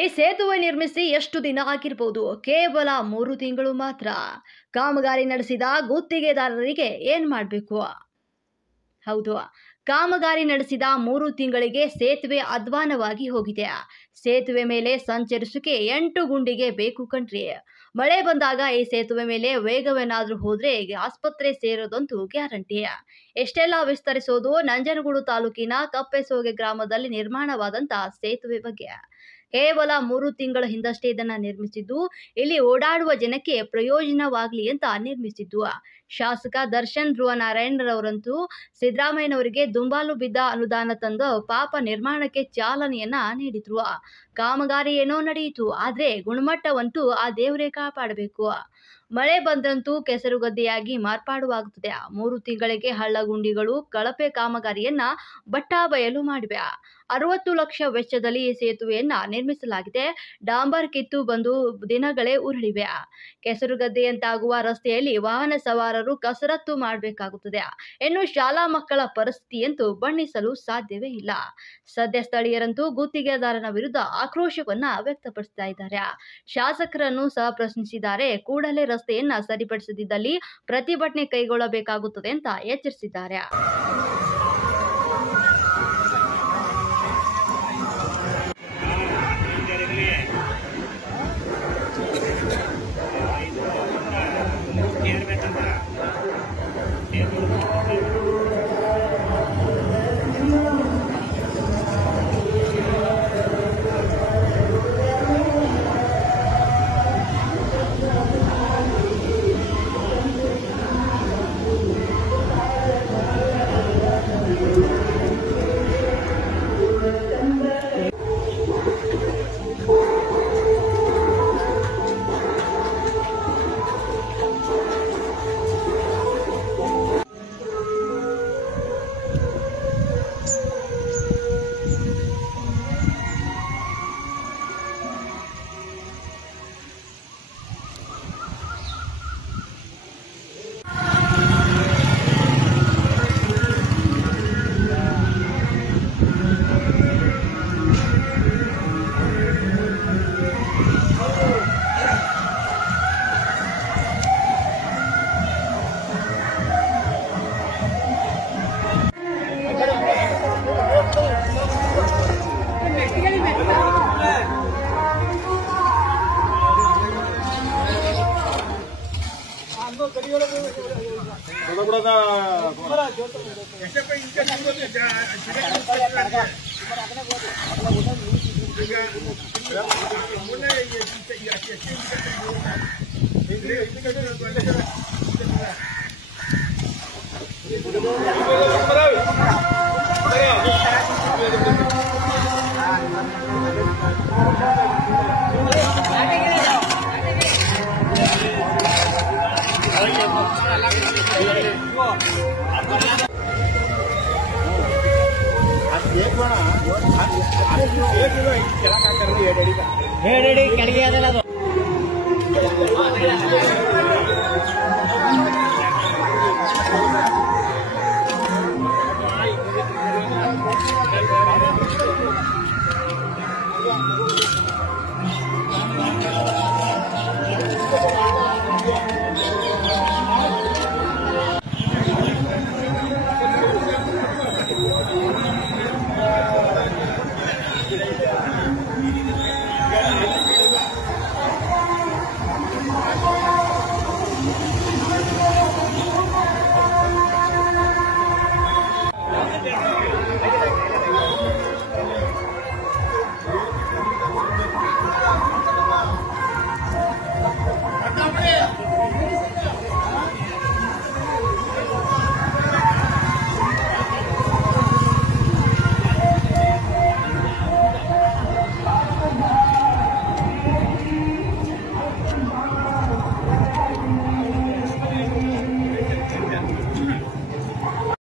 ಈ ಸೇತುವೆ ನಿರ್ಮಿಸಿ ಎಷ್ಟು ದಿನ ಆಗಿರಬಹುದು? ಕೇವಲ 3 ತಿಂಗಳು ಮಾತ್ರ. ಕಾಮಗಾರಿ ನಡೆಸಿದ ಗುತ್ತಿಗೆದಾರರಿಗೆ ಏನ್ ಮಾಡಬೇಕು? ಹೌದು, ಕಾಮಗಾರಿ ನಡೆಸಿದ 3 ತಿಂಗಳಿಗೆ ಸೇತುವೆ ಅಧ್ವಾನವಾಗಿ ಹೋಗಿದೆ. ಸೇತುವೆ ಮೇಲೆ ಸಂಚರಿಸಕ್ಕೆ 8 ಗುಂಡಿಗೆ ಬೇಕು ಕಣ್ರಿ. ಮಳೆ ಬಂದಾಗ ಈ ಸೇತುವೆ ಮೇಲೆ ವೇಗವೇನಾದ್ರೂ ಹೋದ್ರೆ ಆಸ್ಪತ್ರೆ ಸೇರೋದಂತೂ ಗ್ಯಾರಂಟಿ. ಎಷ್ಟೆಲ್ಲ ವಿಸ್ತರಿಸೋದು ನಂಜನಗೂಡು ತಾಲೂಕಿನ ಕಪ್ಪೆಸೋಗೆ ಗ್ರಾಮದಲ್ಲಿ ನಿರ್ಮಾಣವಾದಂತ ಸೇತುವೆ ಬಗ್ಗೆ. ಕೇವಲ 3 ತಿಂಗಳ ಹಿಂದಷ್ಟೇ ಇದನ್ನ ನಿರ್ಮಿಸಿದ್ದು, ಇಲ್ಲಿ ಓಡಾಡುವ ಜನಕ್ಕೆ ಪ್ರಯೋಜನವಾಗಲಿ ಅಂತ ನಿರ್ಮಿಸಿದ್ದು. ಶಾಸಕ ದರ್ಶನ್ ಧ್ರುವನಾರಾಯಣರವರಂತೂ ಸಿದ್ದರಾಮಯ್ಯನವರಿಗೆ ದುಂಬಾಲು ಬಿದ್ದ ಅನುದಾನ ತಂದು ಪಾಪ ನಿರ್ಮಾಣಕ್ಕೆ ಚಾಲನೆಯನ್ನ ನೀಡಿದ್ರು. ಕಾಮಗಾರಿ ಏನೋ ನಡೆಯಿತು, ಆದ್ರೆ ಗುಣಮಟ್ಟವಂತೂ ಆ ದೇವರೇ ಕಾಪಾಡಬೇಕು. ಮಳೆ ಬಂದಂತೂ ಕೆಸರುಗದ್ದೆಯಾಗಿ ಮಾರ್ಪಾಡುವಾಗುತ್ತದೆ. 3 ತಿಂಗಳಿಗೆ ಹಳ್ಳಗುಂಡಿಗಳು ಕಳಪೆ ಕಾಮಗಾರಿಯನ್ನ ಬಯಲು ಮಾಡಿವೆ. 60 ಲಕ್ಷ ವೆಚ್ಚದಲ್ಲಿ ಈ ಸೇತುವೆಯನ್ನ ನಿರ್ಮಿಸಲಾಗಿದೆ. ಡಾಂಬರ್ ಕಿತ್ತು ಬಂದು ದಿನಗಳೇ ಉರುಳಿವೆ. ಕೆಸರುಗದ್ದೆಯಂತಾಗುವ ರಸ್ತೆಯಲ್ಲಿ ವಾಹನ ಸವಾರರು ಕಸರತ್ತು ಮಾಡಬೇಕಾಗುತ್ತದೆ. ಇನ್ನು ಶಾಲಾ ಮಕ್ಕಳ ಪರಿಸ್ಥಿತಿಯಂತೂ ಬಣ್ಣಿಸಲು ಸಾಧ್ಯವೇ ಇಲ್ಲ. ಸದ್ಯ ಸ್ಥಳೀಯರಂತೂ ಗುತ್ತಿಗೆದಾರನ ವಿರುದ್ಧ ಆಕ್ರೋಶವನ್ನ ವ್ಯಕ್ತಪಡಿಸ್ತಾ ಇದ್ದಾರೆ. ಶಾಸಕರನ್ನು ಸಹ ಪ್ರಶ್ನಿಸಿದ್ದಾರೆ. ಕೂಡಲೇ ರಸ್ತೆಯನ್ನ ಸರಿಪಡಿಸದಿದ್ದಲ್ಲಿ ಪ್ರತಿಭಟನೆ ಕೈಗೊಳ್ಳಬೇಕಾಗುತ್ತದೆ ಅಂತ ಎಚ್ಚರಿಸಿದ್ದಾರೆ. Yeah.